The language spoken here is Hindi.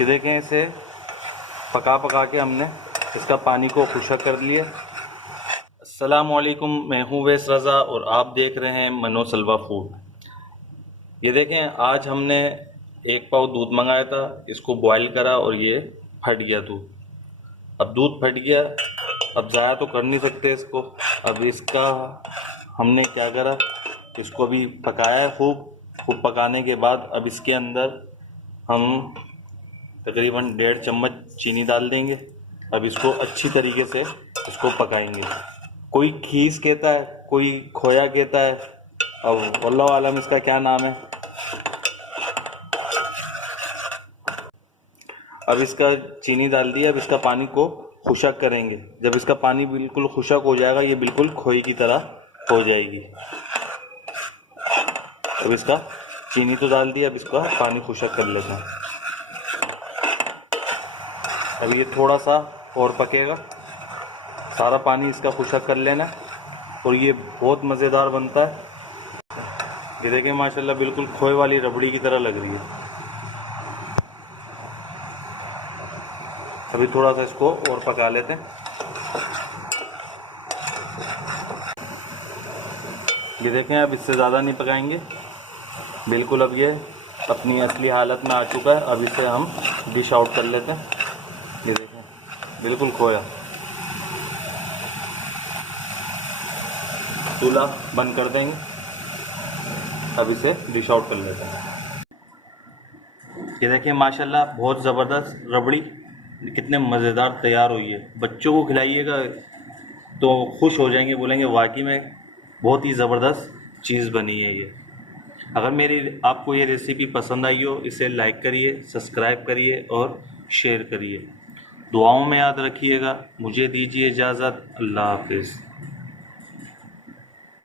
ये देखें, इसे पका पका के हमने इसका पानी को खुशक कर लिया। अस्सलाम वालेकुम, मैं हूँ वैस रज़ा और आप देख रहे हैं मनो सलवा फूड। ये देखें, आज हमने 1 पाव दूध मंगाया था, इसको बॉईल करा और ये फट गया दूध। अब दूध फट गया, अब ज़ाया तो कर नहीं सकते इसको। अब इसका हमने क्या करा, इसको अभी पकाया है खूब पकाने के बाद अब इसके अंदर हम तकरीबन 1.5 चम्मच चीनी डाल देंगे। अब इसको अच्छी तरीके से इसको पकाएंगे। कोई खीस कहता है, कोई खोया कहता है, अब वल्लाहु आलम इसका क्या नाम है। अब इसका चीनी डाल दिया, अब इसका पानी को खुशक करेंगे। जब इसका पानी बिल्कुल खुशक हो जाएगा, ये बिल्कुल खोई की तरह हो जाएगी। अब इसका चीनी तो डाल दिया, अब इसका पानी खुशक कर लेते हैं। अब ये थोड़ा सा और पकेगा, सारा पानी इसका खुशक कर लेना और ये बहुत मज़ेदार बनता है। ये देखें, माशाल्लाह बिल्कुल खोए वाली रबड़ी की तरह लग रही है। अभी थोड़ा सा इसको और पका लेते हैं। ये देखें, अब इससे ज़्यादा नहीं पकाएंगे, बिल्कुल अब ये अपनी असली हालत में आ चुका है। अब इसे हम डिश आउट कर लेते हैं। ये देखें, बिल्कुल खोया। चूल्हा बंद कर देंगे, अब इसे डिश आउट कर लेते हैं। ये देखिए, माशाल्लाह बहुत ज़बरदस्त रबड़ी कितने मज़ेदार तैयार हुई है। बच्चों को खिलाइएगा तो खुश हो जाएंगे, बोलेंगे वाकई में बहुत ही ज़बरदस्त चीज़ बनी है ये। अगर आपको ये रेसिपी पसंद आई हो, इसे लाइक करिए, सब्सक्राइब करिए और शेयर करिए। दुआओं में याद रखिएगा। मुझे दीजिए इजाज़त। अल्लाह हाफिज़।